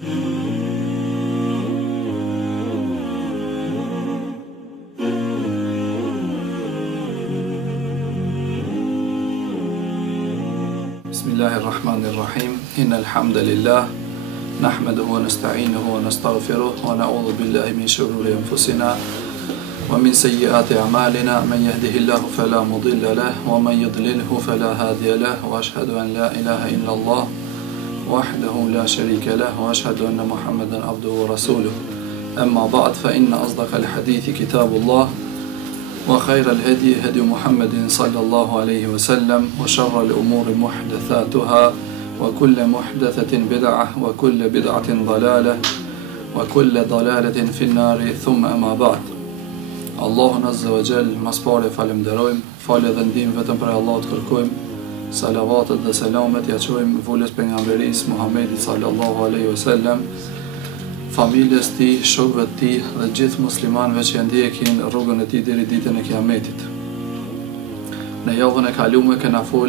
Bismillahirrahmanirrahim. Innal hamdalillah nahmaduhu wa nasta'inuhu wa nastaghfiruh wa na'udhu billahi min shururi anfusina wa min sayyiati a'malina man yahdihillahu fala mudilla lahu wa man yudlilhu fala hadiya lahu wa ashhadu an la ilaha illa Allah wahdahu la sharika lahu wa ashhadu anna Muhammadan abduhu wa rasuluh. Amma ba'd, fa inna asdaqal hadithi kitabullah wa khayral hadi hadi Muhammadin sallallahu alayhi wa sallam wa sharral umuri muhdathatuha wa kullu muhdathatin bid'ah wa kullu bid'atin dalalah wa kullu dalalatin fin nari thumma amma ba'd. Allahun azza wa jall mas pare falenderojm, falë dhe ndihmë vetëm për Allahut kërkojm, salavatet dhe selamet ja çojm volës pejgamberis Muhammedit sallallahu alaihi wasallam, familjes tij, shokëve të tij dhe gjithë muslimanëve që ndjekin rrugën e tij deri ditën e Kiametit. Në javën e kaluar kena fol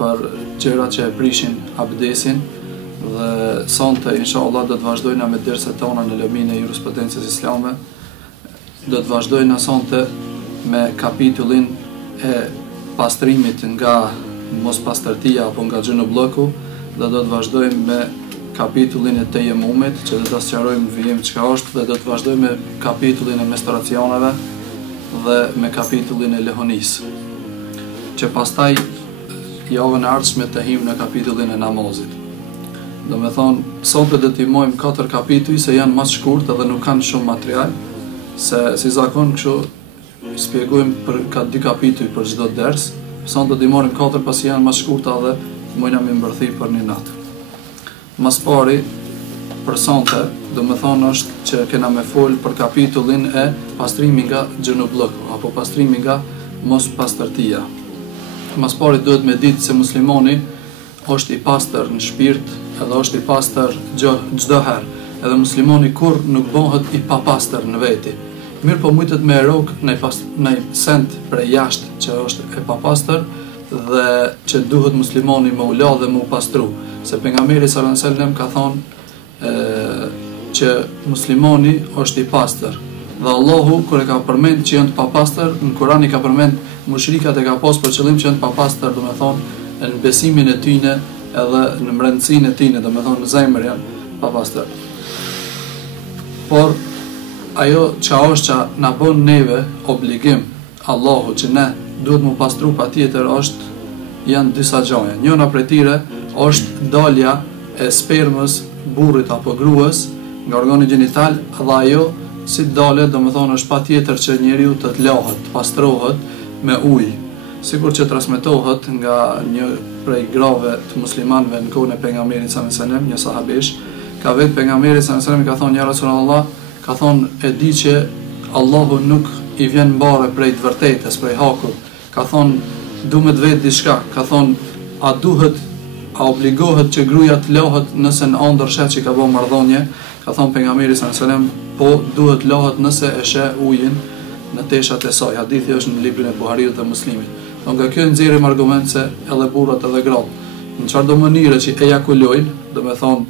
për gjërat që e prishin abdesin dhe sonte inshallah do të vazhdojna me derset tona në lëmin e jurisprudencës islame. Do të vazhdojna sonte me kapitullin e pastrimit nga mospastërtia apo nga xhenobllëku dhe do të vazhdojmë me kapitullin e tejemumit, që do të sqarojmë vijim çka është, dhe do të vazhdojmë me kapitullin e menstruacioneve dhe me kapitullin e lehonisë. Që pastaj javën e ardhshme të him në kapitullin e namazit. Do me thonë, sonte do të imojmë 4 kapituj se janë mas shkurt edhe nuk kanë shumë material, se si zakon kështu shpjegojmë për ka 2 kapituj për çdo ders. Sonte do të marrim 4 pasi janë mas shkurta dhe mojna me mbërthi për një natë. Mas pari, për sonte, do me thonë është që kena me fol për kapitullin e pastrimi nga xhenobllëku, apo pastrimi nga mospastërtia. Mas pari duhet me ditë se muslimani është i pastër në shpirt, edhe është i pastër çdo herë, edhe muslimani kur nuk bëhet i papastër në veti. Mirë po mujtet me erok në send prej jashtë që është e papastër dhe që duhet muslimani me u la dhe me u pastru. Se pejgamberi sallallahu alajhi wasallam ka thonë që muslimani është i pastër. Dhe Allahu kur e ka përmend që janë të papastër, në Kur'an i ka përmend mushrikat e ka pas për qëllim që janë të papastër, do me thonë në besimin e tyre edhe në mbrëmësinë e tyre, do me thonë në zemër janë papastër. Por ajo që është që na bën neve obligim Allahu që ne duhet mu pastru patjetër janë disa gjëra. Njëra prej tyre është dalja e spermës burrit apo gruas nga organi gjinital, dhe ajo si dalë, do me thonë është patjetër që njeriu të lahet, të pastrohet me ujë, sikur që transmetohet nga një prej grave të muslimanëve në kohën e pejgamberit sallallahu alajhi wasallam, një sahabesh, ka vetë pejgamberi sallallahu alajhi wasallam ka thonë ja Rasulullah, ka thonë e di që Allahu nuk i vjen mbare prej të vërtetës, prej hakut. Ka thonë duhet vetë diçka, ka thonë a obligohet që gruaja të lahet nëse në ëndër shet që ka bërë marrëdhënie. Ka thonë pejgamberi sallallahu alajhi wasallam, po duhet lahet nëse e sheh ujin në teshat e saj. Hadithi është në librin e Buhariut dhe Muslimit. Do nga kjo nxjerrim argument se edhe burrat edhe gratë në çfarëdo mënyre që ejakulojnë, do me thonë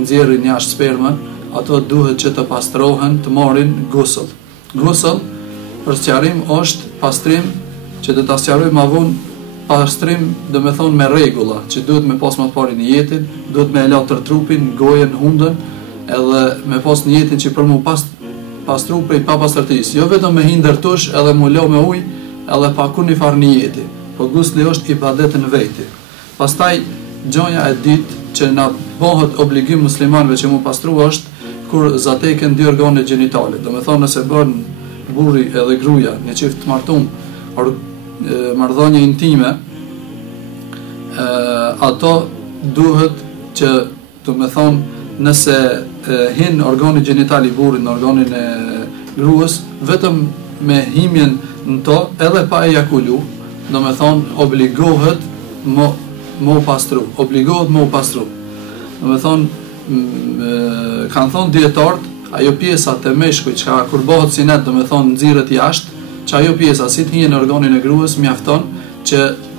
nxjerrin jashtë spermën, ato duhet që të pastrohen, të marrin gusull. Gusull për sqarim është pastrim që do ta sqarojmë më vonë, pastrim do me thonë me rregulla, që duhet me pas më të pari në jetin, duhet me la tër trupin, gojen, hundën, edhe me pas në jetin që për mu pastru prej papastërtisë, jo vetëm me hinder tush edhe mu la me ujë, edhe pa kur një farë një jeti, po gusli është ibadet në veti. Pastaj gjonja e ditë që na bëhet obligim muslimanëve që mu pastru është kur zateken 2 organe gjinitale. Do me thonë nëse bën burri edhe gruaja një çift të martuar marrëdhënie intime, ato duhet që, do me thonë, nëse hin organi gjinital i burrit në organin e gruas, vetëm me himjen në to, edhe pa ejakulu, do me thonë, obligohet më pastru. Obligohet më pastru. Do me thonë, kanë thonë dietarët, ajo pjesa të meshkujt që kur bëhet sinet, do me thonë nxirret jashtë, që ajo pjesa si të hijen në organin e gruas mjafton që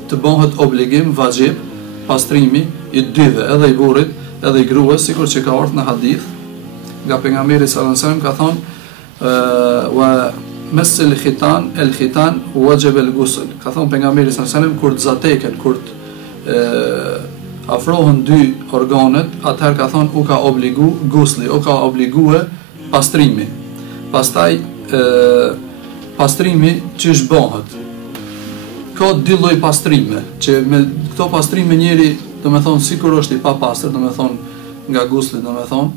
të bëhet obligim, vajib, pastrimi i dyve, edhe i burrit edhe i gruas, sikur që ka ardhur në hadith nga pejgamberi sallallahu alajhi wasallam, ka thonë wa masl khitan el khitan wajib el ghusl. Ka thonë pejgamberi sallallahu alajhi wasallam, kur të zateken, kur të afrohen dy organet, atëherë ka thonë u ka obligu gusli, u ka obligue pastrimi. Pastaj pastrimi çish bëhet? Ka dy lloj pastrime, që me këto pastrime njeri, domethënë sikur është i papastër, domethënë nga gusli, domethënë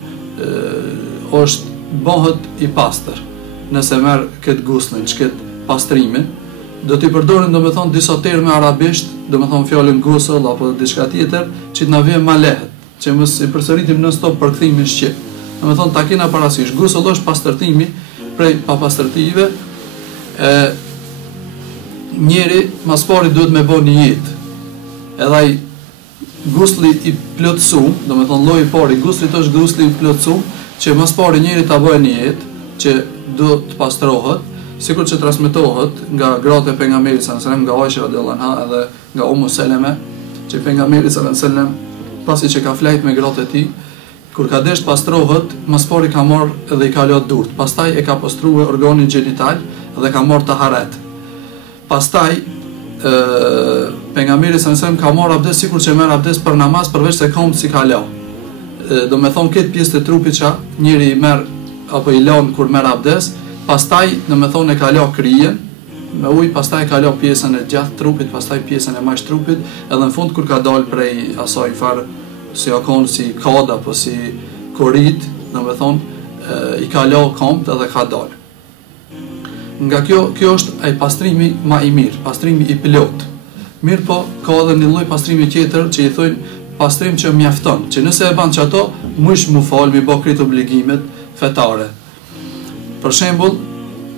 është bëhet i pastër. Nëse merr këtë guslin, këtë pastrimin, do t'i përdorin domethënë disa terme arabisht, domethënë fjalën gusl apo diçka tjetër, që të na vjen më lehtë, që mos i përsëritim non stop për kthimin shqip. Domethënë ta kena parasysh, gusl është pastërtimi prej papastërtive. Njeri mas pari duhet me bë një jetë. Edhe ai gusli i plotësuar, domethënë lloji i parë i guslit është gusli i plotësuar, që mas pari njeri ta bëjë një jetë, që do të pastrohet, sikur që transmetohet nga gratë e pejgamberit sallallahu alajhi wasallam, nga Aisha radhiyallahu anha edhe nga Ummu Seleme, që pejgamberi sallallahu alajhi wasallam pasi që ka flajt me gratë e tij, kur ka desh pastrohet, mas pari ka marr edhe i ka lë durt. Pastaj e ka pastruar organin gjenital dhe ka marr taharet. Pastaj pejgamberi sallallahu alajhi wasallam ka marr abdes sikur që merr abdes për namaz, përveç se kom si ka lë. Do me thonë këtë pjesë të trupit që njeri i merr apo i lën kur merr abdes, pastaj do me thonë e ka lë krijen me ujë, pastaj ka lë pjesën e gjatë trupit, pastaj pjesën e majsh trupit, edhe në fund kur ka dal prej asaj far si akon si kad apo si korit, do me thonë i ka lë komt edhe ka dal. Nga kjo është ai pastrimi më i mirë, pastrimi i plot. Mirë po, ka edhe një lloj pastrimi tjetër që i thonë pastrim që mjafton, që nëse e ban çato, mush mu fal, mi bë kret obligimet fetare. Për shembull,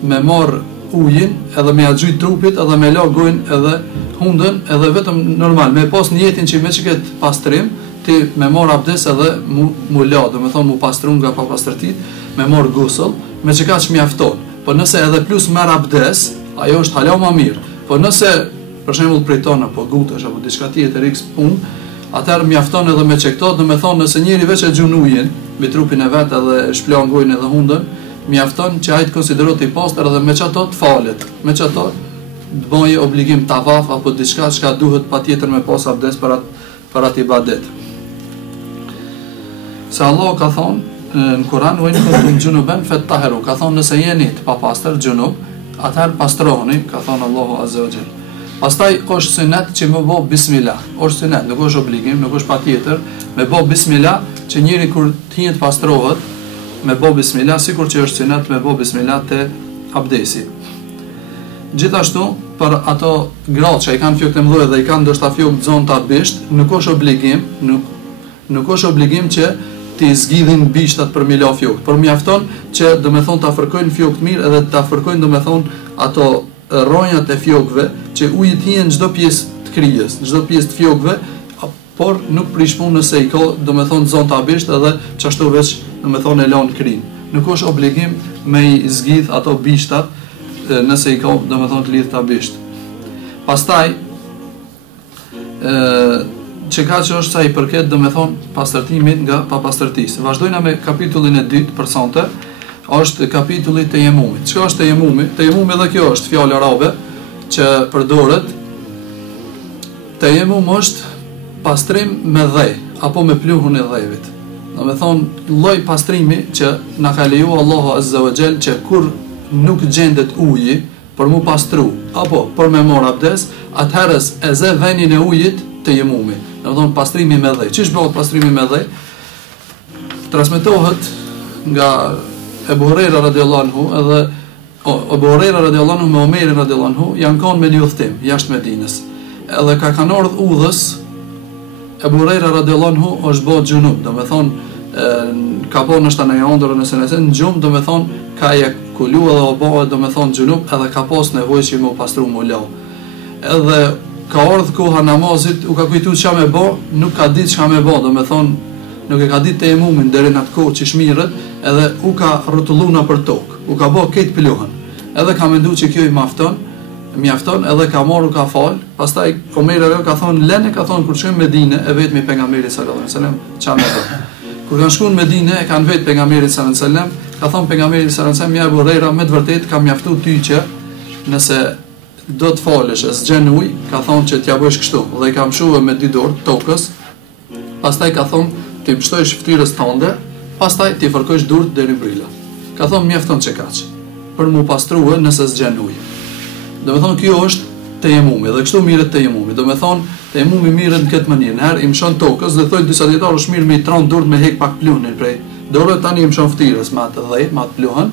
me marr ujin edhe me axhujt trupit edhe me la gojën edhe hundën edhe vetëm normal, me pas niyetin që me çket pastrim, ti me marr abdes edhe mu la, do me thonë mu pastrum nga papastërtit, me marr gusl, me çka mjafton. Po nëse edhe plus merr abdes, ajo është hala më mirë. Po nëse për shembull priton apo gutesh apo diçka tjetër x punë, atëherë mjafton edhe me çekto, do me thonë nëse njëri veç e gjun ujin me trupin e vet edhe shplon gojën edhe hundën, mjafton që ai të konsiderohet i pastër edhe me çato të falet. Me çato të bëjë obligim tavaf apo diçka që duhet patjetër me pas abdes për atë ibadet. Se Allah ka thonë në Kur'an, "Wa in kuntum junuban fattahiru", ka thonë nëse jeni të papastër junub, atëherë pastrohuni, ka thonë Allahu Azza wa Jall. Pastaj është sunet që më bë bismillah. Është sunet, nuk është obligim, nuk është patjetër me bë bismillah, që njëri kur të hihet pastrohet me bë bismillah, sikur që është sunet me bë bismillah te abdesi. Gjithashtu për ato gratë që i kanë fjokë të mëdha dhe i kanë ndoshta fjokë zonta bisht, nuk është obligim, nuk është obligim që ti zgjidhin bishtat për mila fjokët, por mjafton që do me thonë ta fërkojnë fjokët mirë edhe ta fërkojnë do me thonë ato rronjat e fjokëve, që uji të hihen çdo pjesë të krijes, çdo pjesë të fjokëve, por nuk prish punë nëse i ka do me thonë zonta bisht edhe çashtu veç do me thonë e lan krin. Nuk është obligim me i zgjidh ato bishtat nëse i ka do me thonë të lidh ta bisht. Pastaj çka që është sa i përket do me thonë pastërtimit nga papastërtisë. Vazhdojna me kapitullin e dytë për sonte, është kapitulli të jemumit. Çka është të jemumi? Të jemumi edhe kjo është fjalë arabe që përdoret. Të jemum është pastrim me dhej apo me pluhun e dhejvit. Do me thonë lloj pastrimi që na ka lejuar Allahu Azza wa Jall, që kur nuk gjendet uji për mu pastru apo për me marr abdes, atëherë e zë venin e ujit të jemumi. Do me thonë pastrimi me dhej. Çish bëhet pastrimi me dhej? Transmetohet nga Ebu Hurajra radhiyallahu anhu edhe Ebu Hurajra radhiyallahu anhu me Omerin radhiyallahu anhu janë kanë me një udhtim jashtë Medinës. Edhe ka kanë ardhur udhës, Ebu Hurajra radhiyallahu anhu është bërë xhunub, do me thonë ka bërë nështë në ëndër nëse në gjumë, do me thonë ka e kulu edhe o bëhe, do me thonë xhunub, edhe ka pas nevojë që më pastru më lau. Edhe ka ardhur koha namazit, u ka kujtu çka me bë, nuk ka ditë çka me bë, do me thonë nuk e ka ditë të jemumin deri në atë kohë që shmirët, edhe u ka rrotulluar për tokë, u ka bë këtë pluhën. Edhe ka menduar që kjo i mafton, mjafton edhe ka marrë ka fal, pastaj Omeri ka thonë lene, ka thonë kur shkojmë në Medinë e vetmi pejgamberi sallallahu alaihi wasallam çamë ato. Kur kanë shkuar në Medinë e kanë vetë pejgamberin sallallahu alaihi wasallam, ka thonë pejgamberi sallallahu alaihi wasallam ja Abu Huraira me të vërtetë ka mjaftuar ty që nëse do të falesh e zgjen ujë, ka thonë që t'ja bësh kështu dhe i ka mshuar me 2 dorë tokës. Pastaj ka thonë ti mbështosh fytyrës tënde, pastaj ti fërkosh durt deri në brila. Ka thonë mjafton që kaq për mu pastruar nëse zgjen ujë. Do me thonë kjo është tejemumi dhe kështu mirët tejemumi. Do me thonë tejemumi mirët në këtë mënyrë. Herë i mshon tokës dhe thojnë disa dietarë është mirë me i tron durt me hek pak pluhnin prej dorëve, tani i mshon fytyrës me atë dhej, me atë pluhën.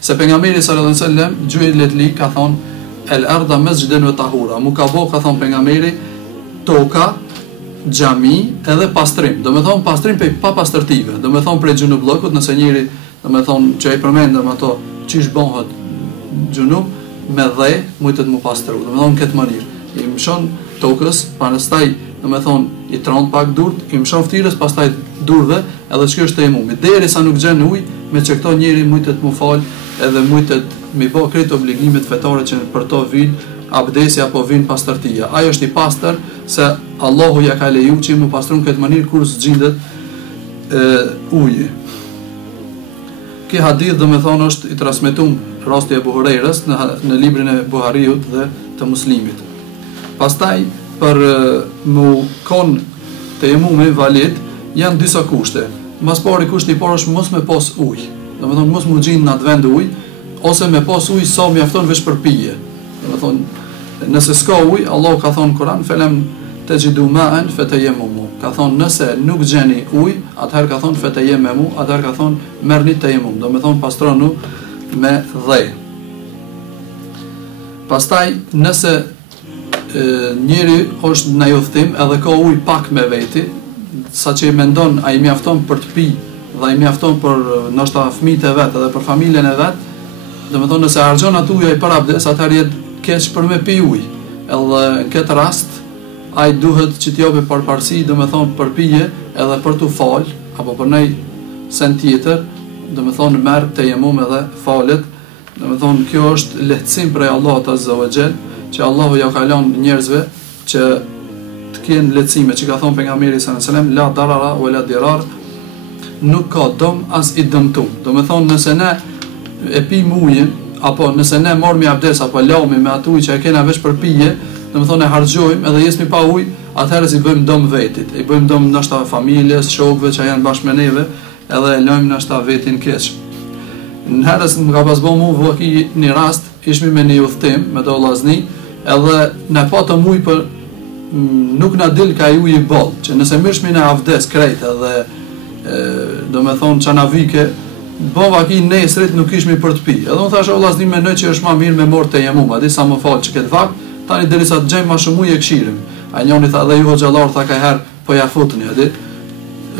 Se pejgamberi sallallahu alaihi wasallam Gjuhejl Li ka thonë el arda masjidan wa tahura. Mu ka bo, ka thonë pejgamberi, toka, xhami edhe pastrim. Do me thonë pastrim pe pa pastërtive. Do me thonë prej xhunubllokut, nëse njëri do me thonë që ai përmendëm ato çish bëhet xhunub me dhej, mujtet mu pastru. Do me thonë këtë mënyrë. I mshon tokës, pastaj do me thonë i tron pak durt, i mshon fytyrës, pastaj durve, edhe ç'kjo është tejemumi. Derisa nuk gjen ujë, me që këto njëri mujtet mu fal, edhe mujtet mi bë këtë obligimet fetare që për to vin abdesi apo vin pastërtia. Ajo është i pastër se Allahu ja ka leju që mu pastrun këtë mënyrë kur zgjindet uji. Ky hadith do me thonë është i transmetuar rasti e Abu Hurajrës në librin e Buhariut dhe të Muslimit. Pastaj për mu kon tejemumi valid janë disa kushte. Mas pari kushti i parë është mos me pas ujë. Do me thonë mos mu gjinë në atë vend ujë, ose me pas ujë sa mjafton veç për pije. Do me thonë nëse s'ka ujë, Allah ka thonë në Kur'an felem tajidu ma'an fatayammamu. Ka thonë nëse nuk gjeni ujë, atëherë ka thonë fatayammamu, atëherë ka thonë merrni tejemmum. Do me thonë pastronu me dhej. Pastaj nëse njëri është në udhtim edhe ka ujë pak me veti, saqë mendon ai mjafton për të pi dhe ai mjafton për ndoshta fëmijët e vet edhe për familjen e vet, do të thonë nëse harxhon atë ujë ai para abdes, atëherë jetë keq për me pi ujë. Edhe në këtë rast ai duhet që t'i japë përparësi, do të thonë për pije edhe për tu fal apo për ndonjë sen tjetër, do të thonë merr tejemmum edhe falet. Do të thonë kjo është lehtësim prej Allahut azza wa xal, që Allahu ja ka lënë njerëzve që të kenë lehtësime, që ka thonë pejgamberi sallallahu alajhi wasallam la darara wala dirar, nuk ka dëm as i dëmtum. Do të thonë nëse ne e pim ujin apo nëse ne marrim abdes apo lami me atë ujë që e kena veç për pije, do të thonë e harxojmë edhe jesmi pa ujë, atëherë si bëjmë dëm vetit. I bëjmë dëm ndoshta familjes, shokëve që janë bashkë me neve, edhe e lëmë ndoshta vetin keq. Në herës më ka pas bë mua vaki një rast, ishmi me një udhtim me do llazni, edhe ne patëm ujë për nuk na dil ka ujë i boll, që nëse mishmi në avdes krejt edhe do me thonë çanavike, bova ki nesrit nuk ishmi për të pi. Edhe unë thashë o llazni me në që është ma mirë me morë tejemmum, a di sa më falë që këtë vakt, tani derisa të gjejmë ma shumë ujë e këshirim. A njoni tha dhe ju hoxhallar tha ka herë po ja futni, a di.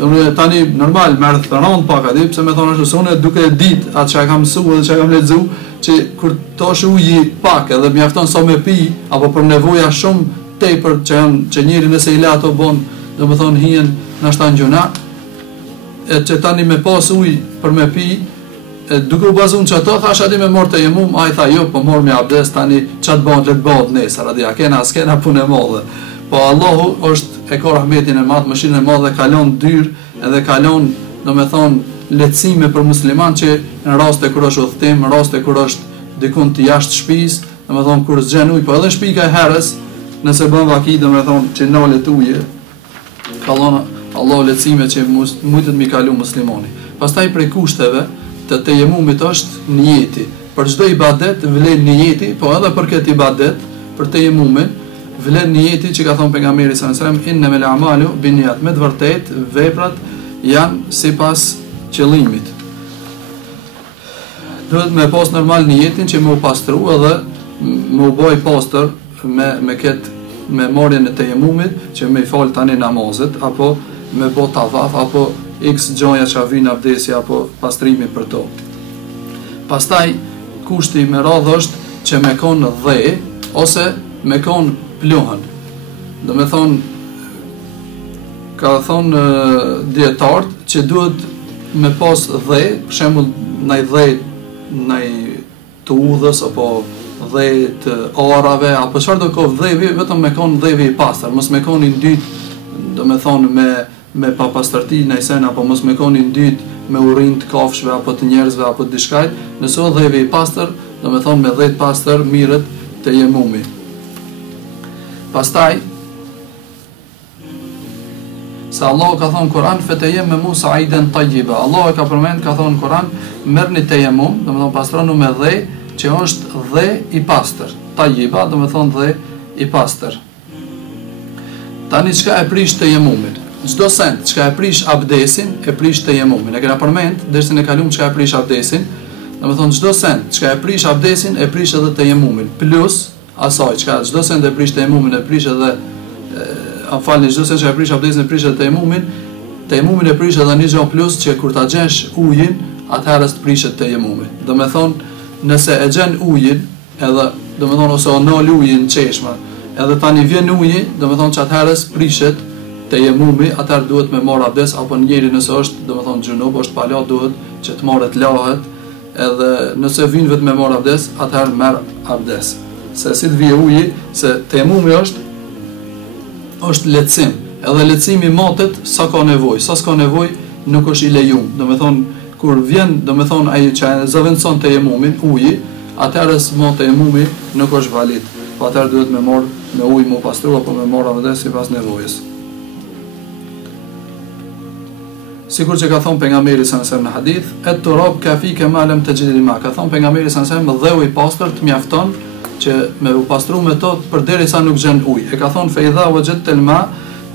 Unë tani normal merr të rënd pak, a di, pse më thonë ashtu se unë duke ditë atë që kam mësuar dhe që kam lexuar, që kur tosh uji pak edhe mjafton sa me pi apo për nevoja shumë tepër që njëri nëse i la ato bon, do të thonë hijen na shtan gjuna, e që tani me pas ujë për me pi, duke u bazuar që ato thash aty me morë tejemmum, ai tha jo, po mor me abdes tani çat bën let bëhet nesër, a di, a kena punë e madhe. Po Allahu është e ka rahmetin e madh, mëshirën e madhe, kalon dyr edhe kalon, do me thonë lehtësime për musliman që në raste kur është udhtim, në raste kur është dikun të jashtë shtëpisë, do me thonë kur zgjen ujë, po edhe në shtëpi ka herës, nëse bën vaki, do me thonë që nalet ujë, kallon Allahu lehtësime që mujtet mi kalu muslimani. Pastaj prej kushteve të tejemmumit është niyeti. Për çdo ibadet vlen niyeti, po edhe për këtë ibadet, për tejemmumin, vlen niyeti që ka thënë pejgamberi sallallahu alajhi wasallam innamal a'malu binniyat, me të vërtetë veprat janë sipas qëllimit. Duhet me pas normal niyetin që më u pastru edhe më u boj pastër me marrjen e tejemmumit që me i fal tani namazet apo me bë tavaf apo x gjoja që avin abdesi apo pastrimi për to. Pastaj kushti me radhë është që me konë dhe ose me konë pluhën. Do me thonë, ka thonë dietarët që duhet me pas dhe, për shembull ndaj dhe ndaj të udhës apo dhej të orave, apo çfarë do kohë dhëvi, vetëm me kon dhëvi i pastër, mos me kon i ndyt, do me thonë me papastërti në sen, apo mos me kon i ndyt me urrin të kafshëve apo të njerëzve apo të diçkajt, nëse dhëvi i pastër, do me thonë me dhej të pastër mirët të jemumi. Pastaj se Allah ka thonë Kur'an fatayammamu sa'idan tayyiba. Allah e ka përmend, ka thonë Kur'an, merrni tejemum, do me thonë pastronu me dhej që është dhe i pastër. Tayyiba do me thonë dhe i pastër. Tani çka e prish tejemumin? Çdo send çka e prish abdesin, e prish tejemumin. E kena përmend dersën e kaluar çka e prish abdesin. Do me thonë çdo send çka e prish abdesin, e prish edhe tejemumin. Plus asaj çka çdo send e prish tejemumin, e prish edhe çdo send që e prish abdesin, e prish edhe tejemumin e prish edhe një gjë plus që kur ta gjesh ujin, atëherë të prishet tejemumi. Do me thonë nëse e gjen ujin, edhe do me thonë ose onol ujin në çeshme, edhe tani vjen uji, do me thonë që atëherës prishet tejemumi, atëherë duhet me marr abdes, apo njëri nëse është, do me thonë xhunub, është pala, duhet që të marret lahet, edhe nëse vin vetëm me marr abdes, atëherë merr abdes. Se si të vije uji, se tejemumi është lehtësim, edhe lehtësimi matet sa ka nevojë, sa s'ka nevojë nuk është i lejuar. Do me thonë kur vjen, do me thonë ai që zaventson tejemumin, uji, atëherë s'mot tejemumi nuk është valid. Po atëherë duhet me marr me ujë më pastru apo me marr abdes sipas nevojës. Sikur që ka thonë pejgamberi sa në hadith, et-turab kafika ma lam tajid al-ma. Ka thonë pejgamberi sa dheu i pastër të mjafton që me u pastru me to përderisa nuk gjen ujë. E ka thonë fa idha wajadta al-ma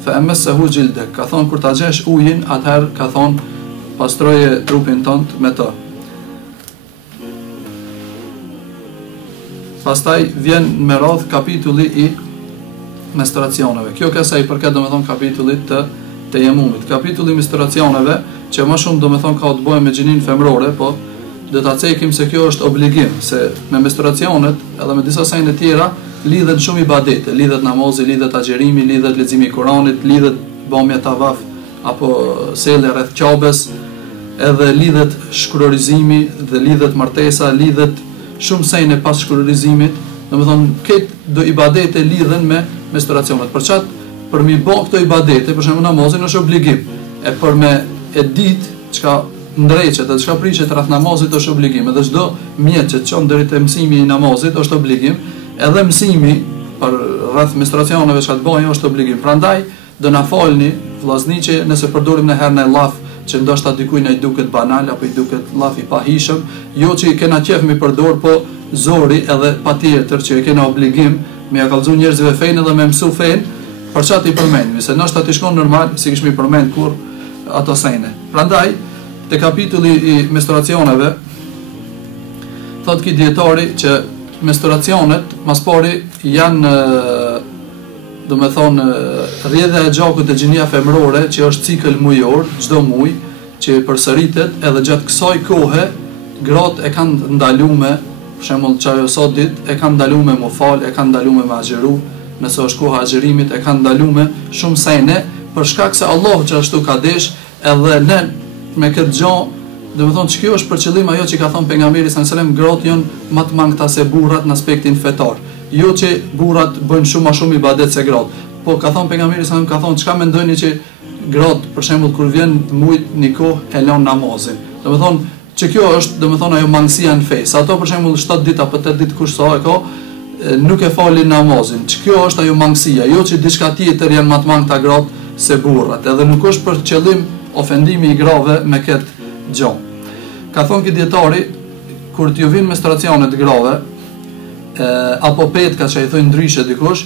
fa amassahu jildak. Ka thonë kur ta gjesh ujin, atëherë ka thonë pastroje trupin tënd me to. Pastaj vjen me radh kapitulli i menstruacioneve. Kjo ka sa i përket domethënë kapitullit të tejemumit. Kapitulli i menstruacioneve, që më shumë domethënë ka të bëjë me gjinin femrore, po do ta cekim se kjo është obligim, se me menstruacionet edhe me disa sende tjera lidhet shumë ibadete, lidhet namazi, lidhet agjerimi, lidhet leximi i Kuranit, lidhet bamja tavaf apo sele rreth Ka'bes, edhe lidhet shkrurizimi dhe lidhet martesa, lidhet shumë sene pas shkrurizimit, domethënë këtë do ibadete lidhen me menstruacionet. Për çat, për mi bë këto ibadete, për shembull namazin është obligim, e për me e ditë çka ndreqet dhe çka prishet rreth namazit është obligim, edhe çdo mjet që çon deri te mësimi i namazit është obligim, edhe mësimi për rreth menstruacioneve çka të bëjnë është obligim. Prandaj do na falni vllazniçe nëse përdorim në herë në llaf që ndoshta dikujt na i duket banal apo i duket llaf i pahishëm, jo që i kena qef mi përdor, po zori edhe patjetër që i kena obligim me ja kallëzu njerëzve fenë dhe me mësu fenë, për çat i përmendni, se ndoshta ti shkon normal si kishmi përmend kur ato sene. Prandaj te kapitulli i menstruacioneve thot ki dietari që menstruacionet mas pari janë do me thonë rrjedha e gjakut e gjinia femrore që është cikël mujor, çdo muj që përsëritet, edhe gjatë kësaj kohe gratë e kanë ndaluar, për shembull çajo sot ditë e kanë ndaluar me fal, e kanë ndaluar me agjeru, nëse është koha e agjerimit e kanë ndaluar shumë sene për shkak se Allahu që ashtu ka desh, edhe ne me këtë gjë, do me thonë që kjo është për qëllim ajo që ka thonë pejgamberi sallallahu alajhi wasallam, gratë janë më të mangëta se burrat në aspektin fetar. Jo që burrat bëjnë shumë më shumë ibadet se gratë, po ka thonë pejgamberi sallallahu alajhi wasallam, ka thonë çka mendoni që gratë për shembull kur vjen mujt një kohë e lën namazin. Do me thonë që kjo është, do me thonë ajo mangësia në fe. Sa ato për shembull 7 ditë apo 8 ditë kush sa e ka, nuk e falin namazin. Që kjo është ajo mangësia, jo që diçka tjetër janë më të mangëta gratë se burrat, edhe nuk është për qëllim ofendimi i grave me këtë gjë. Ka thonë ki dietari, kur t'ju vinë menstruacionet grave, apo petka që i thojnë ndryshe dikush,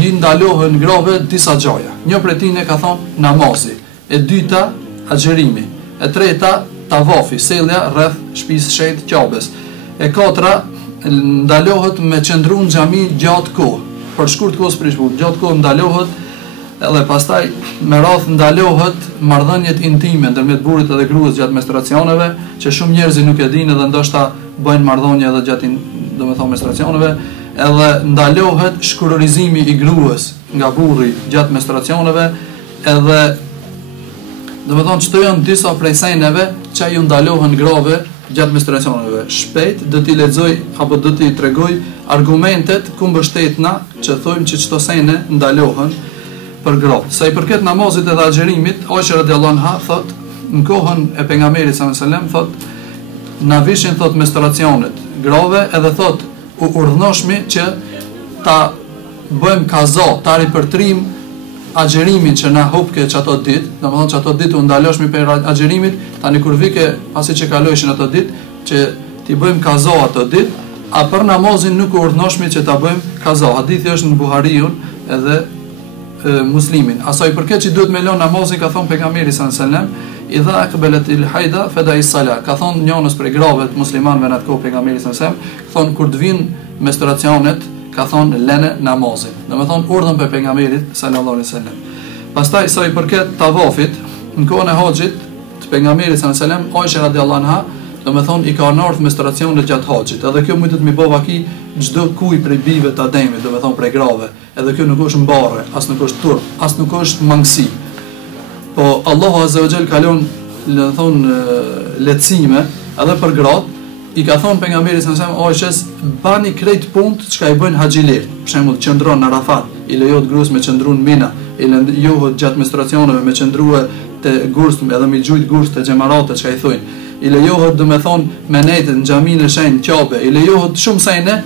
i ndalohen grave disa gjaja. Një prej tyre ka thonë namazi, e dyta agjerimi, e treta tavafi, selja rreth shtëpisë shet Ka'bes, e katra ndalohet me qëndru në xhami gjatë kohë, për shkurt kohë sprish gjatë kohë ndalohet, edhe pastaj me radh ndalohet marrëdhëniet intime ndërmjet burrit edhe gruas gjatë menstruacioneve, që shumë njerëz nuk e dinë dhe ndoshta bëjnë marrëdhënie edhe gjatë domethënë menstruacioneve, edhe ndalohet shkrurizimi i gruas nga burri gjatë menstruacioneve, edhe domethënë çto janë disa prej sejneve që ju ndalohen grave gjatë menstruacioneve shpejt, do t'i lexoj apo do t'i tregoj argumentet ku mbështetna që thojmë që çdo sene ndalohen për gratë. Sa i përket namazit edhe agjerimit, Aisha radhiyallahu anha thot, në kohën e pejgamberit sallallahu alajhi wasallam, thot na vishin thot menstruacionet grave, edhe thot u urdhnoshmi që ta bëjmë kaza, ta ripërtrim agjerimin që na hupke çato ditë, domethënë çato ditë u ndaloshmi për agjerimit, tani kur vike pasi që kalojshin ato ditë, që ti bëjmë kaza ato ditë, a për namazin nuk u urdhnoshmi që ta bëjmë kaza. Hadithi është në Buhariun edhe Muslimin. Asaj përket që duhet me lënë namazin, ka thënë pejgamberi sallallahu alajhi wasallam, idha aqbalatil haida fada'i salat. Ka thënë njënës prej grave të muslimanëve në atë kohë pejgamberi sallallahu alajhi wasallam, thonë kur të vinë menstruacionet, ka thonë lene namazin. Domethënë urdhën për pejgamberit sallallahu alajhi wasallam. Pastaj sa i përket tavafit, në kohën e haxhit të pejgamberit sallallahu alajhi wasallam, Aisha radhiyallahu anha, domethënë i ka ardhur menstruacionet gjatë haxhit. Edhe kjo mund të më bëj vaki çdo kuj prej bijve të Ademit, domethënë prej grave. Edhe kjo nuk është mbarre, as nuk është turp, as nuk është mangësi. Po Allahu azza wa jall ka lënë, domethënë lehtësime edhe për gratë. I ka thonë pejgamberi sallallahu alajhi wasallam Aishës, bani krejt punë çka i bëjnë haxhiler. Për shembull, qëndron në Arafat, i lejohet gruas me qëndruar në Mina, i lejohet gjatë menstruacioneve me qëndruar te gurs, edhe me gjujt gurs te xhamarate çka i thojnë. I lejohet domethënë me nejtë në xhaminë e shenjtë Qabe, i lejohet shumë sene,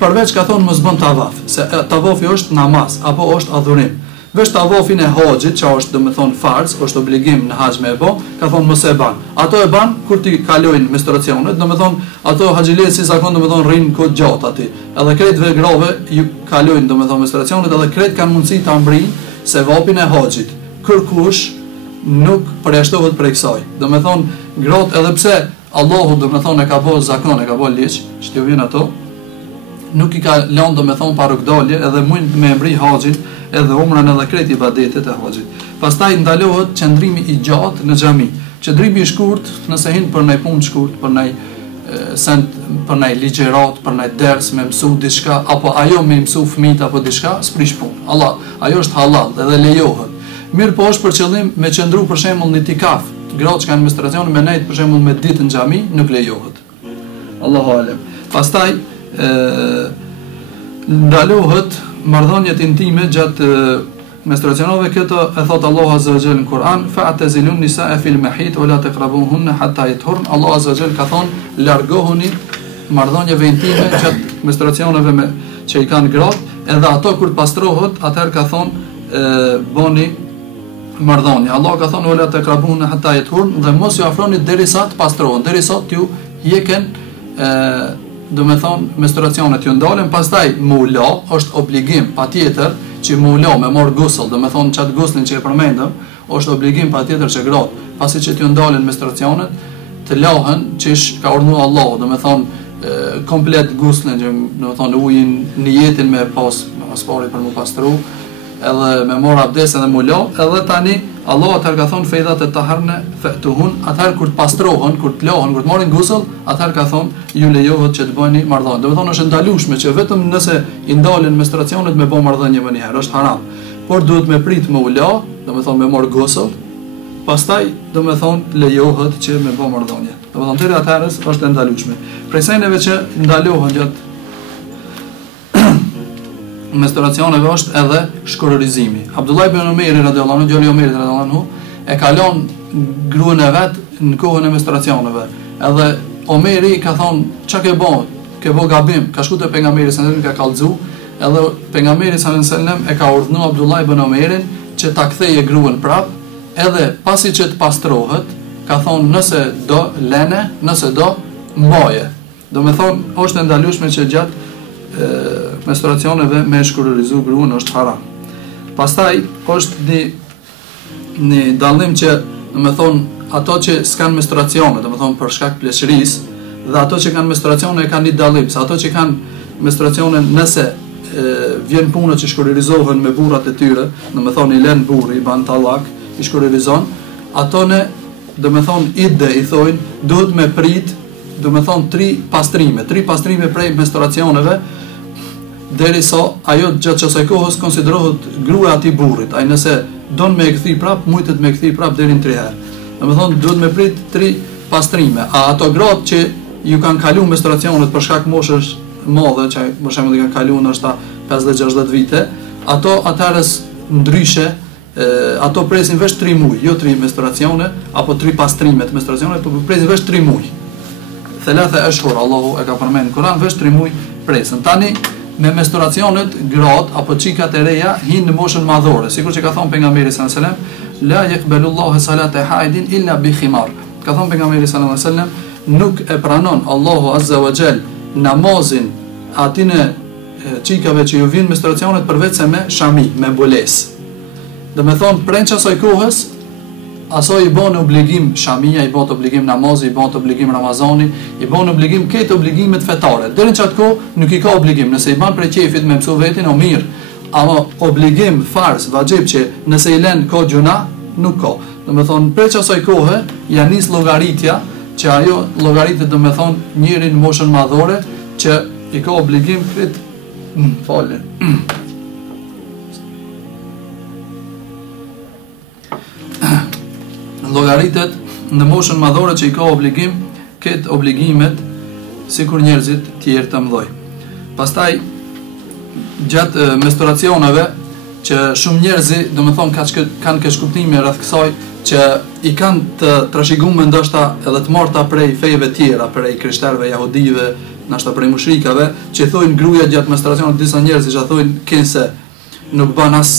përveç ka thonë mos bën tavaf, se tavafi është namaz apo është adhurim. Vesh tavafin e haxhit, që është domethënë farz, është obligim në haxh me e bë, ka thonë mos e ban. Ato e ban kur ti kalojnë menstruacionet, domethënë ato haxhilet si zakon domethënë rrin kohë gjatë aty. Edhe krejtve grave ju kalojnë domethënë menstruacionet, edhe krejt kanë mundësi ta mbrijnë sevapin e haxhit. Kërkush nuk përjashtohet prej kësaj. Domethënë gratë, edhe pse Allahu domethënë e ka bërë zakon, e ka bërë ligj, që t'ju vjen ato, nuk i ka lënë domethënë pa rrugdalje, edhe mund me mbri haxhin, edhe umrën edhe krejt ibadetet e haxhit. Pastaj ndalohet qëndrimi i gjatë në xhami. Qëndrimi i shkurt, nëse hin për ndaj punë të shkurt, për ndaj për ndaj ligjërat, për ndaj ders me mësu diçka, apo ajo me mësu fëmijët apo diçka, s'prish punë. Allah, ajo është halal edhe lejohet. Mirë po është për qëllim me qëndru për shembull në itikaf. Gratë që kanë menstruacion me nejt për shembull me ditë në xhami, nuk lejohet. Allahu alem. Pastaj ndalohet marrëdhëniet intime gjatë menstruacioneve. Këtë e thot Allahu azza wa jalla në Kur'an, fa'tazilun nisaa fil mahid wa la taqrabuhunna hatta yatahurn. Allahu azza wa jalla ka thonë, largohuni marrëdhënieve intime gjatë menstruacioneve që i kanë gratë, edhe ato kur pastrohet, atëherë ka thonë bëni marrëdhënie. Allahu ka thonë, wa la taqrabuhunna hatta yatahurn, dhe mos ju afroni derisa të pastrohen, derisa t'ju hiqen do me thonë menstruacionet ju ndalen. Pastaj mula është obligim patjetër që mula me marr gusl, do me thonë çat guslin që e përmendëm, është obligim patjetër që gratë pasi që t'ju ndalen menstruacionet të lahen që ka urdhëruar Allahu, do me thonë komplet guslin, që do me thonë ujin në jetin me pas pari për mu pastru, edhe me marr abdes edhe mula, edhe tani Allah atëherë ka thonë fejdat e taharne fëtuhun, atëherë kur të pastrohen, kur të lahen, kur të marrin gusl, atëherë ka thonë ju lejohet që të bëni marrëdhënie. Do të thonë është ndalueshme që vetëm nëse i ndalen menstruacionet me bë marrëdhënie më një herë, është haram. Por duhet me prit me ula, do të thonë me marr gusl, pastaj do të thonë lejohet që me bë marrëdhënie. Do të thonë deri atëherë është e ndalueshme. Prej seneve që ndalohen gjatë menstruacioneve është edhe shkororizimi. Abdullah ibn Umeri radhiyallahu anhu, djali i Omerit radhiyallahu anhu, e ka lënë gruan e vet në kohën e menstruacioneve. Edhe Omeri ka thonë, çka ke bën? Ke bë gabim. Ka shkuar te pejgamberi sallallahu alaihi wasallam, ka kallëzu, edhe pejgamberi sallallahu alaihi wasallam e ka urdhëruar Abdullah ibn Omerin që ta ktheje gruan prap, edhe pasi që të pastrohet, ka thonë nëse do lene, nëse do mbaje. Do me thonë është e ndalueshme që gjatë menstruacioneve me shkurorizu gruan është haram. Pastaj është një dallim që do me thonë ato që s'kan menstruacione, do me thonë për shkak pleqërisë, dhe ato që kanë menstruacione kanë një dallim, se ato që kanë menstruacione nëse vjen puna që shkurorizohen me burrat e tyre, do me thonë i lën burri, i ban tallak, i shkurorizon, ato ne do me thonë ide i thojnë duhet me prit, do me thonë 3 pastrime prej menstruacioneve, derisa ajo gjatë kësaj kohës konsiderohet gruaja e burrit. Ai nëse don me e kthi prap, mujtet me kthi prap deri në 3 herë. Do me thonë duhet me prit 3 pastrime. A ato gratë që ju kanë kaluar menstruacionet për shkak moshës madhe, që për shembull i kanë kaluar ndoshta 50-60 vite, ato atëherës ndryshe ato presin veç 3 muaj, jo 3 menstruacione apo 3 pastrime të menstruacione, por presin veç 3 muaj. Thalatha ashhur, Allahu e ka përmendur në Kur'an, veç 3 muaj presën. Tani me menstruacionet gratë apo çikat e reja hinë në moshën madhore, sikur që ka thënë pejgamberi sallallahu alajhi wasallam, la yaqbalu Allahu salata haidin illa bi khimar. Ka thënë pejgamberi sallallahu alajhi wasallam, nuk e pranon Allahu azza wa jall namazin atyne çikave që ju vinë menstruacionet përveç se me shami, me mbulesë. Do me thonë, prenç asoj kohës, asoj i bon obligim shamia, i bon obligim namazi, i bon obligim Ramazani, i bon obligim këtë obligimet fetare. Deri në qatë kohë nuk i ka obligim, nëse i ban prej qefit me mësu vetin, o mirë, ama obligim fars, vajib që nëse i len ka gjuna, nuk ka. Do me thonë, prenç asoj kohë, ja nis llogaritja, që ajo llogaritet do me thonë njërin moshën madhore, që i ka obligim këtë, falë. Llogaritet në moshën madhore që i ka obligim këtë obligimet sikur njerëzit tjerë të mëdhoj. Pastaj gjatë menstruacioneve që shumë njerëzi, domethënë kanë keq kuptime rreth kësaj që i kanë të trashëguar ndoshta edhe të marrta prej fejeve tjera, prej krishterëve, jahudive, ndoshta prej mushrikave, që thonë gruaja gjatë menstruacionit, disa njerëz që thonë këse nuk bën as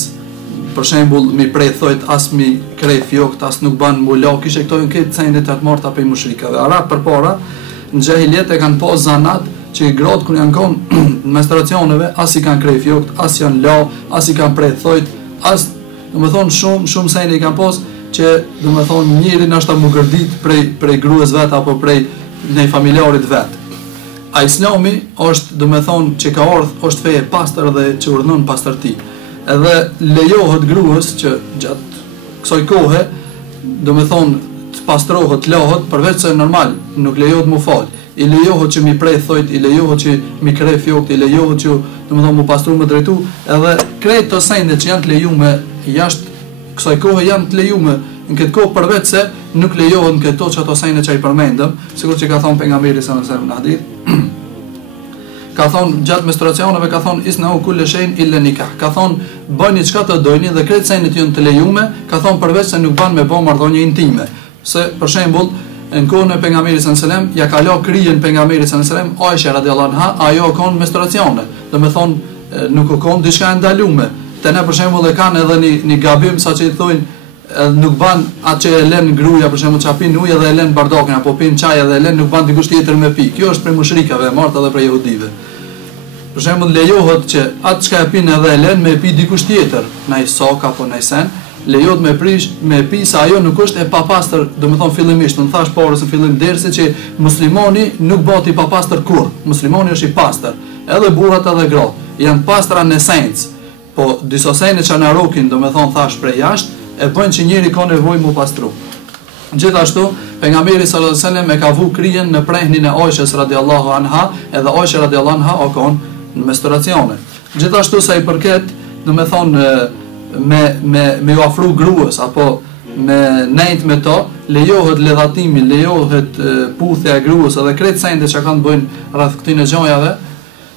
për shembull mi prej thojt as mi krej fjokt, as nuk ban mula, kishe këto këtë cende të atë marta për mushrikave. Arab përpara, në gjahiljet e kanë pas zanat që i gratë kër janë konë në menstruacioneve, as i kanë krej fjokt, as janë la, as i kanë prej thojt, as, do me thonë, shumë sende i kanë pas që, do me thonë, njërin ashta mu gërdit prej gruës vetë, apo prej nej familjarit vetë. A Islami është, do me thonë, që ka ardhë, është feje pastër dhe që urdhnon pastërti. Edhe lejohet gruës që gjatë kësaj kohe, do me thonë, të pastrohet, të lahet, përveç se normal, nuk lejohet mu falë. I lejohet që mi prej thojt, i lejohet që mi krej fjokt, i lejohet që, do me thonë, mu pastru me drejtu, edhe krejt të sende që janë të lejume jashtë kësaj kohe janë të lejume në këtë kohë, përveç se nuk lejohet në këto që ato sende që i përmendëm, sikur që ka thonë pejgamberi sallallahu alajhi wasallam në hadith. Ka thonë gjatë menstruacioneve, ka thonë isna'u kulle shay'in illa nikah. Ka thonë bëni çka të dojni dhe krejt sendet janë të lejume, ka thonë përveç se nuk ban me bë marrëdhënie intime. Se për shembull, në kohën e pejgamberit sallallahu alajhi wasallam, ja ka la krijen pejgamberit sallallahu alajhi wasallam, Aisha radhiyallahu anha, ajo ka menstruacione. Do me thonë nuk ka diçka e ndaluar. Te ne për shembull e kanë edhe një gabim saqë i thonë nuk ban atë që e lën gruaja për shembull çapin ujë dhe e lën bardakën apo pin çaj dhe e lën nuk ban dikush tjetër me pi. Kjo është për mushrikave, marrta edhe për jehudive. Për shembull lejohet që atë çka e pin edhe e lën me pi dikush tjetër, nai sok apo nai sen, lejohet me prish me pi sa ajo nuk është e papastër, domethënë fillimisht, më thash porës në fillim dersit që muslimani nuk bëhet i papastër kurrë. Muslimani është i pastër, edhe burrat edhe gratë janë pastra në esencë. Po disa sende që na rokin, domethënë thash prej jashtë, e bëjnë që njëri ka nevojë mu pastru. Gjithashtu, pejgamberi sallallahu alajhi wasallam e ka vu krijen në prehnin e Aishës radhiyallahu anha, edhe Aisha radhiyallahu anha o kon në menstruacione. Gjithashtu sa i përket, domethënë me u afru gruas apo me nejt me to, lejohet ledhatimi, lejohet puthja e gruas edhe krejt sende që kanë të bëjnë rreth këtyre gjojave,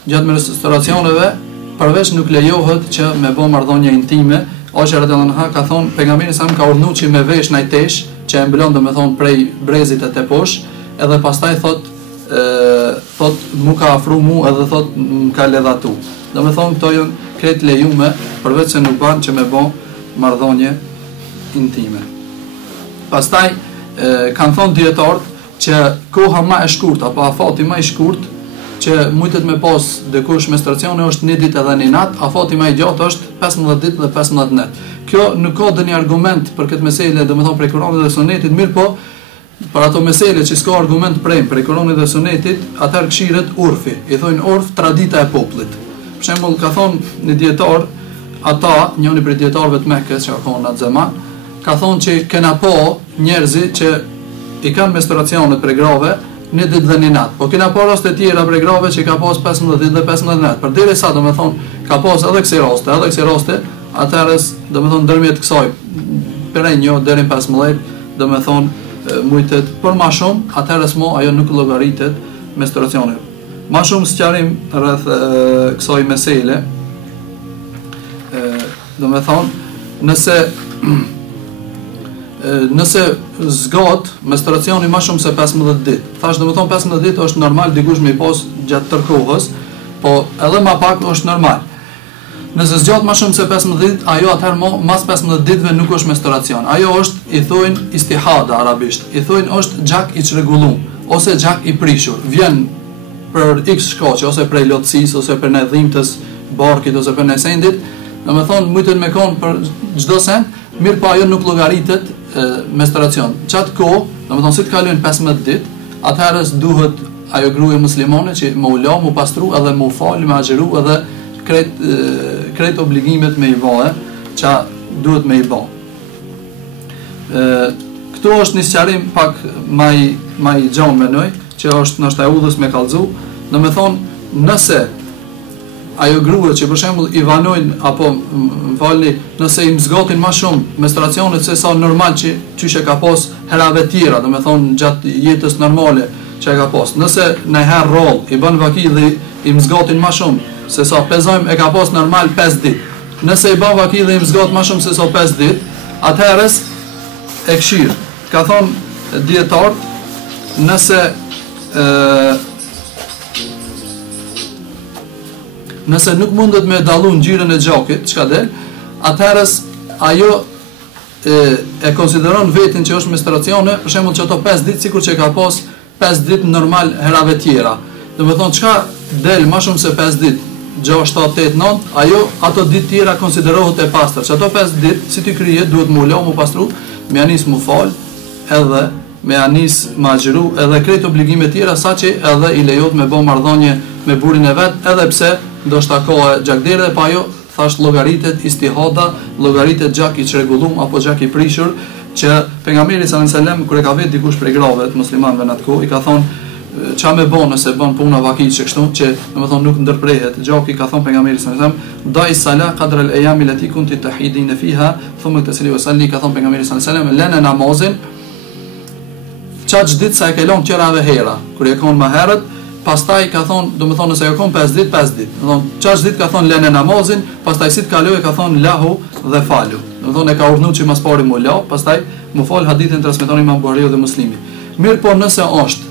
gjatë menstruacioneve, përveç nuk lejohet që me bë marrëdhënie intime. Aisha radhiyallahu anha ka thonë pejgamberi sa ka urdhëruar që me vesh një tesh që e mbulon domethënë prej brezit e teposh, edhe pastaj thot mu ka afru mu edhe thot më ka ledhatu. Domethënë këto janë krejt lejume, përveç se nuk ban që me bë marrëdhënie intime. Pastaj kanë thonë dietarët që koha më e shkurtë apo afati më i shkurtë që mujtet me pas dikush menstruacione është 1 ditë edhe 1 natë, afati më i gjatë është 15 ditë dhe 15 natë. Kjo nuk ka ndonjë argument për këtë meselë, domethënë prej Kuranit dhe Sunetit, mirë po për ato mesele që s'ka argument prej Kuranit dhe Sunetit, atëherë këshiret urfi. I thonë urf tradita e popullit. Për shembull ka thonë një dietar, njëri prej dietarëve të Mekës që ka qenë në atë zaman, ka thonë që kena pa njerëz që i kanë menstruacionet prej grave 1 ditë dhe 1 natë. Po kena pa raste tjera prej grave që ka pas 15 ditë dhe 15 natë. Përderisa domethënë ka pas edhe kësaj raste, atëherë domethënë ndërmjet kësaj prej 1 deri në 15, domethënë mujtet për ma shumë, atëherë s'mo ajo nuk llogaritet menstruacioni. Ma shumë sqarim rreth kësaj mesele, do me thonë, nëse zgat menstruacioni ma shumë se 15 ditë. Thash, do me thonë 15 ditë është normal dikush me i pas gjatë tërë kohës, po edhe ma pak është normal. Nëse zgjat ma shumë se 15 ditë, ajo atëherë mas 15 ditëve nuk është menstruacion. Ajo është, i thojnë istihada arabisht. I thojnë është gjak i çrregullum ose gjak i prishur. Vjen për x shkaqe, ose prej lotësisë, ose për dhimbjes barkit, ose për sendit. Do me thonë, mujtet me kon për çdo send, mirë po ajo nuk llogaritet menstruacion. Çat kohë, do me thonë, si të kalojnë 15 ditë, atëherë duhet ajo gruaja muslimane që më u la, më pastru edhe më fal, më agjeru edhe krejt obligimet me i bëhe, që duhet me i bë. Këtu është një sqarim pak ma i gjanë menoj, që është nështë e udhës me kallëzu, do me thonë, nëse ajo grua që për shembull i vanojnë, apo më falni, nëse i zgatin ma shumë menstruacionet se sa normal që qyshe ka pas herave tjera, do me thonë gjatë jetës normale që e ka pas. Nëse në herë roll i bën vaki dhe i zgatin ma shumë se sa pezojmë, e ka pas normal 5 ditë. Nëse i bën vaki dhe i zgat ma shumë se sa 5 ditë, atëherës e këshirë. Ka thonë dietarët, nëse nuk mundet me dallu ngjyrën e gjakit, çka del, atëherës ajo e konsideron vetin që është menstruacione, për shembull që ato 5 ditë sikur që ka pas 5 ditë normal herave tjera. Do me thonë, çka del ma shumë se 5 ditë, 6, 7, 8, 9, ajo ato ditë tjera konsiderohet e pastër. Që ato 5 ditë, si ti krije, duhet mu la, mu pastru, me anis mu fal, edhe me anis ma agjeru, edhe krejt obligime tjera, sa që edhe i lejot me bo marrëdhënie me burin e vet, edhe pse ndoshta koha gjakdere, pa jo thash llogaritet istihada, llogaritet gjak i çrregullum apo gjak i prishur, që pejgamberi sallallahu alajhi wasallam kur e ka vetë dikush prej grave të muslimanëve në atë kohë, i ka thonë ç'a më bën nëse bën puna vakiçe kështu, që domethënë nuk ndërprehet gjaki, ka thonë pejgamberi sallallahu alajhi wasallam, dai sala qadra al-ayam allati kunti tahidin fiha, thumma tasli wa salli, ka thonë pejgamberi sallallahu alajhi wasallam, lana namazin çaj ditë sa e ka lënë qerave hera, kur e kon më herët. Pastaj ka thonë, domethënë nëse e kon 5 ditë, 5 ditë. Domethënë çaj ditë ka thonë lënë namazin, pastaj si të kaloi ka thonë lahu dhe falu. Domethënë e ka urdhëruar që mas pari mu la, pastaj mu fal, hadithin transmeton Imam Buhariu dhe Muslimi. Mirë po nëse është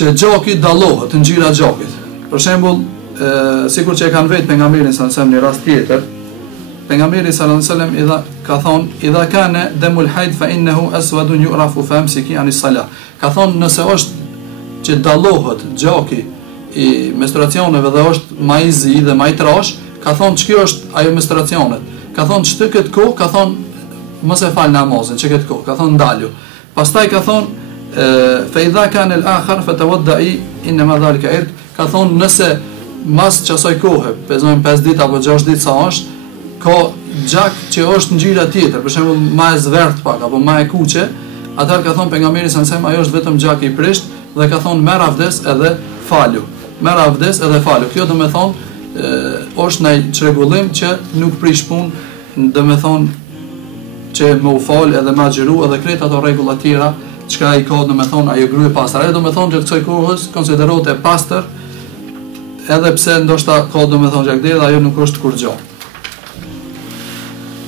që gjaki dallohet, ngjyra e gjakit. Për shembull, sikur që e kanë vetë pejgamberin sallallahu alajhi wasallam në rast tjetër, pejgamberi sallallahu alajhi wasallam ka thonë idha kana damul haid fa innahu aswadun yu'rafu famsiki anis salah. Ka thonë nëse është që dallohet gjaki i menstruacioneve dhe është ma i zi dhe ma i trash, ka thonë që kjo është ajo menstruacionet. Ka thonë që të këtë kohë, ka thonë mos e fal namazin, që këtë kohë, ka thonë ndalu. Pastaj ka thonë fa idha kana al-akhar fatawaddai inma dhalika irq. Ka thonë nëse mas çasoj kohë, pezojmë 5 ditë apo 6 ditë sa është, ka gjak që është ngjyra tjetër, për shembull ma e zvert pak apo ma e kuqe, atëherë ka thonë pejgamberi sallallahu alajhi wasallam ajo është vetëm gjak i prisht dhe ka thonë merr avdes edhe falu. Merr avdes edhe falu. Kjo do me thonë është një çrregullim që nuk prish punë, do me thonë që më u fal edhe më agjeru edhe krejt ato rregulla tjera çka i ka do me thonë ajo grye pastër. Ajo do me thonë që kësaj kohës konsiderohet e pastër, edhe pse ndoshta ka do me thonë gjakdere dhe ajo nuk është kur gjë.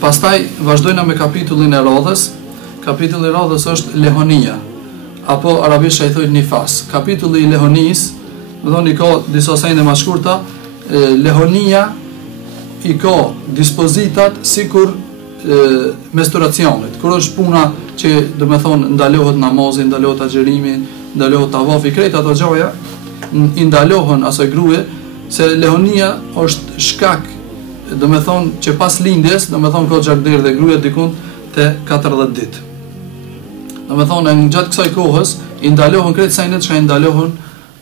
Pastaj vazhdojna me kapitullin e radhës. Kapitulli i radhës është lehonia, apo arabisht ai thonë nifas. Kapitulli i lehonis, do thoni ka disa sende më shkurta, lehonia i ka dispozitat sikur menstruacionet. Kur është puna që do të thonë ndalohet namazi, ndalohet agjerimi, ndalohet tavafi, krejt ato gjëra i ndalohen asaj gruaje, se lehonia është shkak, do të thonë që pas lindjes, do të thonë ka gjakdere dhe gruaja diku te 40 ditë. Do me thonë, në gjatë kësaj kohës, i ndalohen krejt sajnet që i ndalohen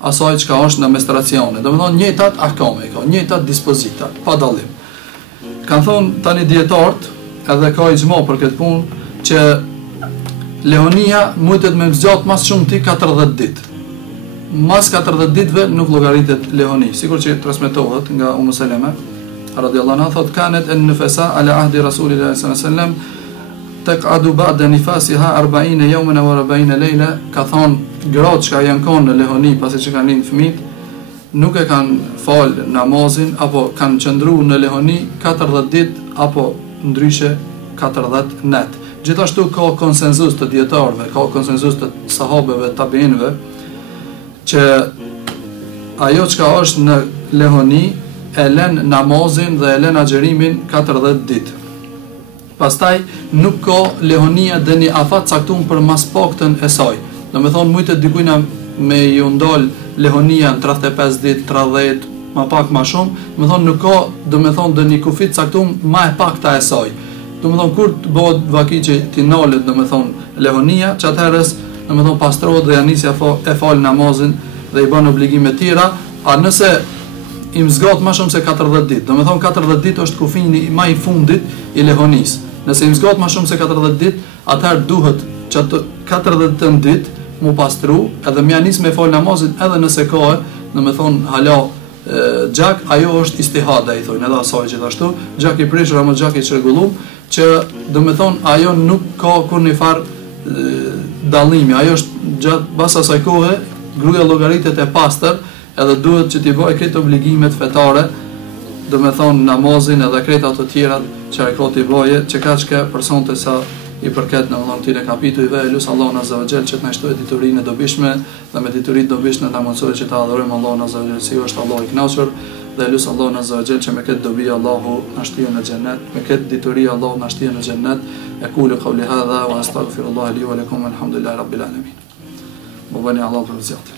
asaj që ka është në menstruacione. Do me thonë, njëtat ahkame i ka, njëtat dispozitat, pa dallim. Kanë thonë tani dietarët, edhe ka i gjmo për këtë punë, që lehonia mujtet me zgjat mas shumë ti 40 ditë. Mas 40 ditëve nuk llogaritet lehoni, sikur që transmetohet nga Ummu Seleme, radhiyallahu anha, thotë kanet en nufasa ala ahdi Rasulillahi sallallahu alaihi wasallam taq'adu ba'da nifasiha 40 yawman wa 40 layla, ka thonë gratë që janë konë në lehoni pasi që kanë rinë fëmijët, nuk e kanë falë namazin apo kanë qëndruar në lehoni 40 ditë apo ndryshe 40 net. Gjithashtu ka konsenzus të dietarëve, ka konsenzus të sahabeve, tabiinëve, që ajo çka është në lehoni e lën namazin dhe e lën agjerimin 40 ditë. Pastaj nuk ka lehonia dhe një afat caktuar për mas paktën e saj. Do me thonë mujtë dikujna me ju ndal lehonia në 35 ditë, 30, ma pak ma shumë, do me thonë nuk ka, do me thonë dhe një kufit caktuar ma e pakta e saj. Do me thonë kur të bëhet vaki që ti nalet, do me thonë lehonia, që atëherës, do me thonë pastrohet dhe janisja e falë namazin dhe i bën obligime tjera, a nëse i mzgat ma shumë se 40 ditë, do me thonë 40 ditë është kufini ma i fundit i lehonisë. Nëse i mzgat ma shumë se 40 ditë, atëherë duhet që atë 40 ditë mu pastru, edhe më janis me falë namazin, edhe nëse ka, do me thonë hala gjak, ajo është istihada, i thojnë, edhe asaj gjithashtu, gjak i prishur apo gjak i çrregullum, që do me thonë ajo nuk ka kur një farë dallimi, ajo është gjatë bas asaj kohe, gruaja llogaritet e pastër, edhe duhet që t'i bëjë këtë obligimet fetare, do me thonë namazin edhe krejt ato tjerat që ai ka t'i bëjë, që ka çka personte sa i përket në vëllon tine kapitujve, e lusë Allahun Azza wa Jall që të na shtojë diturinë e dobishme dhe me diturinë dobishme ta mundsojë që ta adhurojmë Allahun Azza wa Jall si është Allah i kënaqur, dhe e lusë Allahun Azza wa Jall që me këtë dobi Allahu na shtijë në xhennet, me këtë dituri Allahu na shtijë në xhennet. Aqulu qawli hadha wa astaghfirullaha li wa lakum, alhamdulillahi rabbil alamin. Më bëni Allah për vëzjatë.